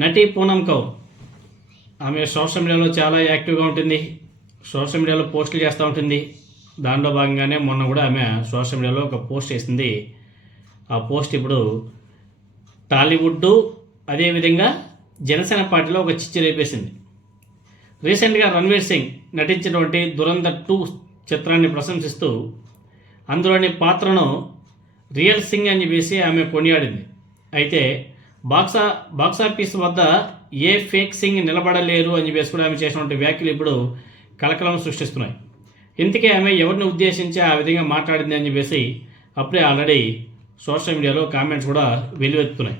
నటి పూనం కౌర్ ఆమె సోషల్ మీడియాలో చాలా యాక్టివ్గా ఉంటుంది. సోషల్ మీడియాలో పోస్టులు చేస్తూ ఉంటుంది. దానిలో భాగంగానే మొన్న కూడా ఆమె సోషల్ మీడియాలో ఒక పోస్ట్ చేసింది. ఆ పోస్ట్ ఇప్పుడు టాలీవుడ్ అదేవిధంగా జనసేన పార్టీలో ఒక చిచ్చు రేపేసింది. రీసెంట్గా రణ్వీర్ సింగ్ నటించినటువంటి దురంధర్ 2 చిత్రాన్ని ప్రశంసిస్తూ అందులోని పాత్రను రియల్ సింగ్ అని చెప్పేసి ఆమె కొనియాడింది. అయితే బాక్సాఫీస్ వద్ద ఏ ఫేక్ సింగ్ నిలబడలేరు అని చెప్పేసి కూడా ఆమె చేసినటువంటి వ్యాఖ్యలు ఇప్పుడు కలకలం సృష్టిస్తున్నాయి. ఇంతకీ ఆమె ఎవరిని ఉద్దేశించి ఆ విధంగా మాట్లాడింది అని చెప్పేసి అప్పుడే ఆల్రెడీ సోషల్ మీడియాలో కామెంట్స్ కూడా వెలువెత్తుతున్నాయి.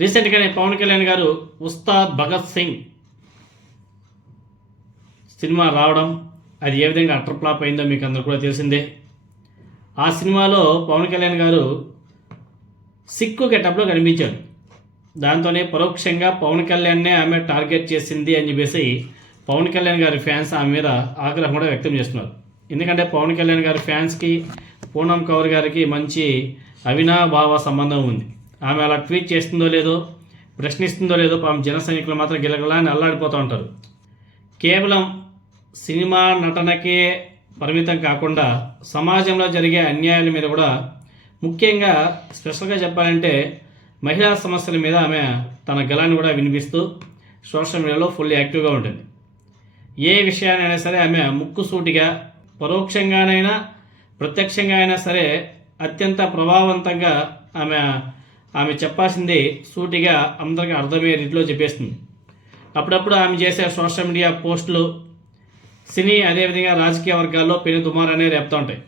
రీసెంట్గానే పవన్ కళ్యాణ్ గారు ఉస్తాద్ భగత్ సింగ్ సినిమా రావడం, అది ఏ విధంగా అటర్ ఫ్లాప్ అయిందో మీకు అందరూ కూడా తెలిసిందే. ఆ సినిమాలో పవన్ కళ్యాణ్ గారు సిక్కు గెటప్లో కనిపించాడు. దాంతోనే పరోక్షంగా పవన్ కళ్యాణ్నే ఆమె టార్గెట్ చేసింది అని చెప్పేసి పవన్ కళ్యాణ్ గారి ఫ్యాన్స్ ఆమె మీద ఆగ్రహం కూడా వ్యక్తం చేస్తున్నారు. ఎందుకంటే పవన్ కళ్యాణ్ గారి ఫ్యాన్స్కి పూనం కౌర్ గారికి మంచి అవినాభావ సంబంధం ఉంది. ఆమె అలా ట్వీట్ చేస్తుందో లేదో, ప్రశ్నిస్తుందో లేదో పాపం జన సైనికులు మాత్రం గిలగలా అని అల్లాడిపోతూ ఉంటారు. కేవలం సినిమా నటనకే పరిమితం కాకుండా సమాజంలో జరిగే అన్యాయాల మీద కూడా, ముఖ్యంగా స్పెషల్గా చెప్పాలంటే మహిళా సమస్యల మీద ఆమె తన గలాన్ని కూడా వినిపిస్తూ సోషల్ మీడియాలో ఫుల్ యాక్టివ్గా ఉంటుంది. ఏ విషయాన్నైనా సరే ఆమె ముక్కుసూటిగా, పరోక్షంగానైనా ప్రత్యక్షంగా అయినా సరే అత్యంత ప్రభావవంతంగా ఆమె చెప్పాల్సింది సూటిగా అందరికీ అర్థమయ్యే రీతిలో చెప్పేస్తుంది. అప్పుడప్పుడు ఆమె చేసే సోషల్ మీడియా పోస్టులు సినీ అదేవిధంగా రాజకీయ వర్గాల్లో పెను దుమారు అనేది రేపుతూ ఉంటాయి.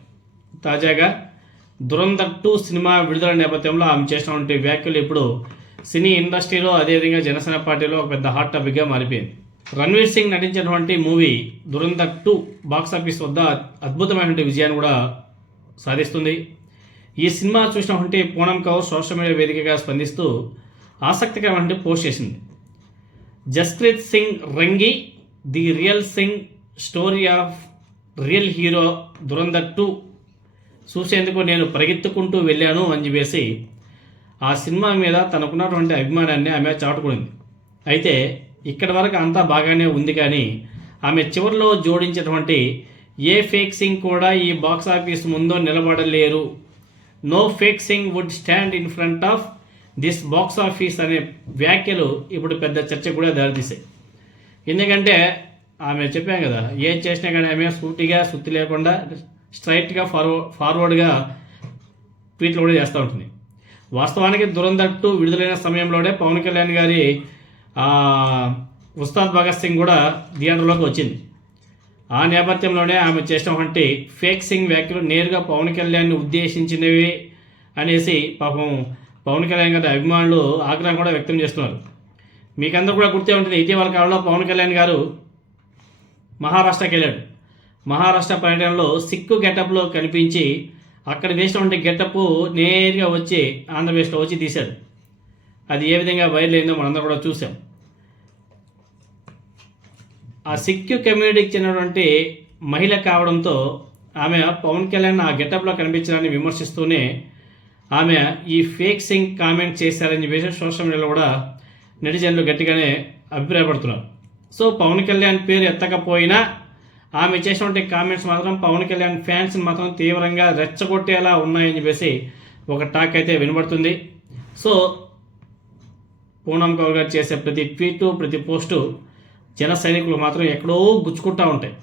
తాజాగా దురంధర్ 2 సినిమా విడుదల నేపథ్యంలో ఆమె చేసినటువంటి వ్యాఖ్యలు ఇప్పుడు సినీ ఇండస్ట్రీలో అదేవిధంగా జనసేన పార్టీలో ఒక పెద్ద హాట్ టాపిక్గా మారిపోయింది. రణ్వీర్ సింగ్ నటించినటువంటి మూవీ దురంధర్ 2 బాక్సాఫీస్ వద్ద అద్భుతమైనటువంటి విజయాన్ని కూడా సాధిస్తుంది. ఈ సినిమా చూసినటువంటి పూనం కౌర్ సోషల్ మీడియా వేదికగా స్పందిస్తూ ఆసక్తికరమైన పోస్ట్ చేసింది. Jaspreet Singh Rangi, the real Singh, story of real hero Dhurandhar 2 చూసేందుకు నేను పరిగెత్తుకుంటూ వెళ్ళాను అని చెప్పేసి ఆ సినిమా మీద తనకున్నటువంటి అభిమానాన్ని ఆమె చాటుకునింది. అయితే ఇక్కడి వరకు అంతా బాగానే ఉంది, కానీ ఆమె చివరిలో జోడించినటువంటి ఏ ఫేక్ సింగ్ కూడా ఈ బాక్సాఫీస్ ముందు నిలబడలేరు, no fake Singh would stand in front of this box office అనే వ్యాఖ్యలు ఇప్పుడు పెద్ద చర్చ కూడా దారితీశాయి. ఎందుకంటే ఆమె చెప్పాం కదా, ఏం చేసినా కానీ ఆమె సూటిగా సుత్తి లేకుండా స్ట్రైట్గా ఫార్వర్డ్గా ట్వీట్లు కూడా చేస్తూ ఉంటుంది. వాస్తవానికి దురంధర్ 2 విడుదలైన సమయంలోనే పవన్ కళ్యాణ్ గారి ఉస్తాద్ భగత్ సింగ్ కూడా థియేటర్లోకి వచ్చింది. ఆ నేపథ్యంలోనే ఆమె చేసినటువంటి ఫేక్ సింగ్ వ్యాఖ్యలు నేరుగా పవన్ కళ్యాణ్ని ఉద్దేశించినవి అనేసి పాపం పవన్ కళ్యాణ్ గారి అభిమానులు ఆగ్రహం కూడా వ్యక్తం చేస్తున్నారు. మీకందరూ కూడా గుర్తే ఉంటుంది, ఇటీవల కాలంలో పవన్ కళ్యాణ్ గారు మహారాష్ట్రకి వెళ్ళాడు. మహారాష్ట్ర పర్యటనలో సిక్కు గెటప్లో కనిపించి అక్కడ వేసినటువంటి గెటప్ నేరుగా వచ్చి ఆంధ్రప్రదేశ్లో వచ్చి తీశాడు. అది ఏ విధంగా వైరల్ అయిందో మనందరం కూడా చూసాం. ఆ సిక్కు కమ్యూనిటీకి చెందినటువంటి మహిళ కావడంతో ఆమె పవన్ కళ్యాణ్ ఆ గెటప్లో కనిపించడాన్ని విమర్శిస్తూనే ఆమె ఈ ఫేక్ సింగ్ కామెంట్ చేశారని చెప్పేసి సోషల్ మీడియాలో కూడా నెటిజన్లు గట్టిగానే అభిప్రాయపడుతున్నారు. సో పవన్ కళ్యాణ్ పేరు ఎత్తకపోయినా ఆమె చేసినటువంటి కామెంట్స్ మాత్రం పవన్ కళ్యాణ్ ఫ్యాన్స్ని మాత్రం తీవ్రంగా రెచ్చగొట్టేలా ఉన్నాయని చెప్పేసి ఒక టాక్ అయితే వినబడుతుంది. సో పూనం కౌర్ గారు చేసే ప్రతి ట్వీటు, ప్రతి పోస్టు జన సైనికులు మాత్రం ఎక్కడో గుచ్చుకుంటూ ఉంటాయి.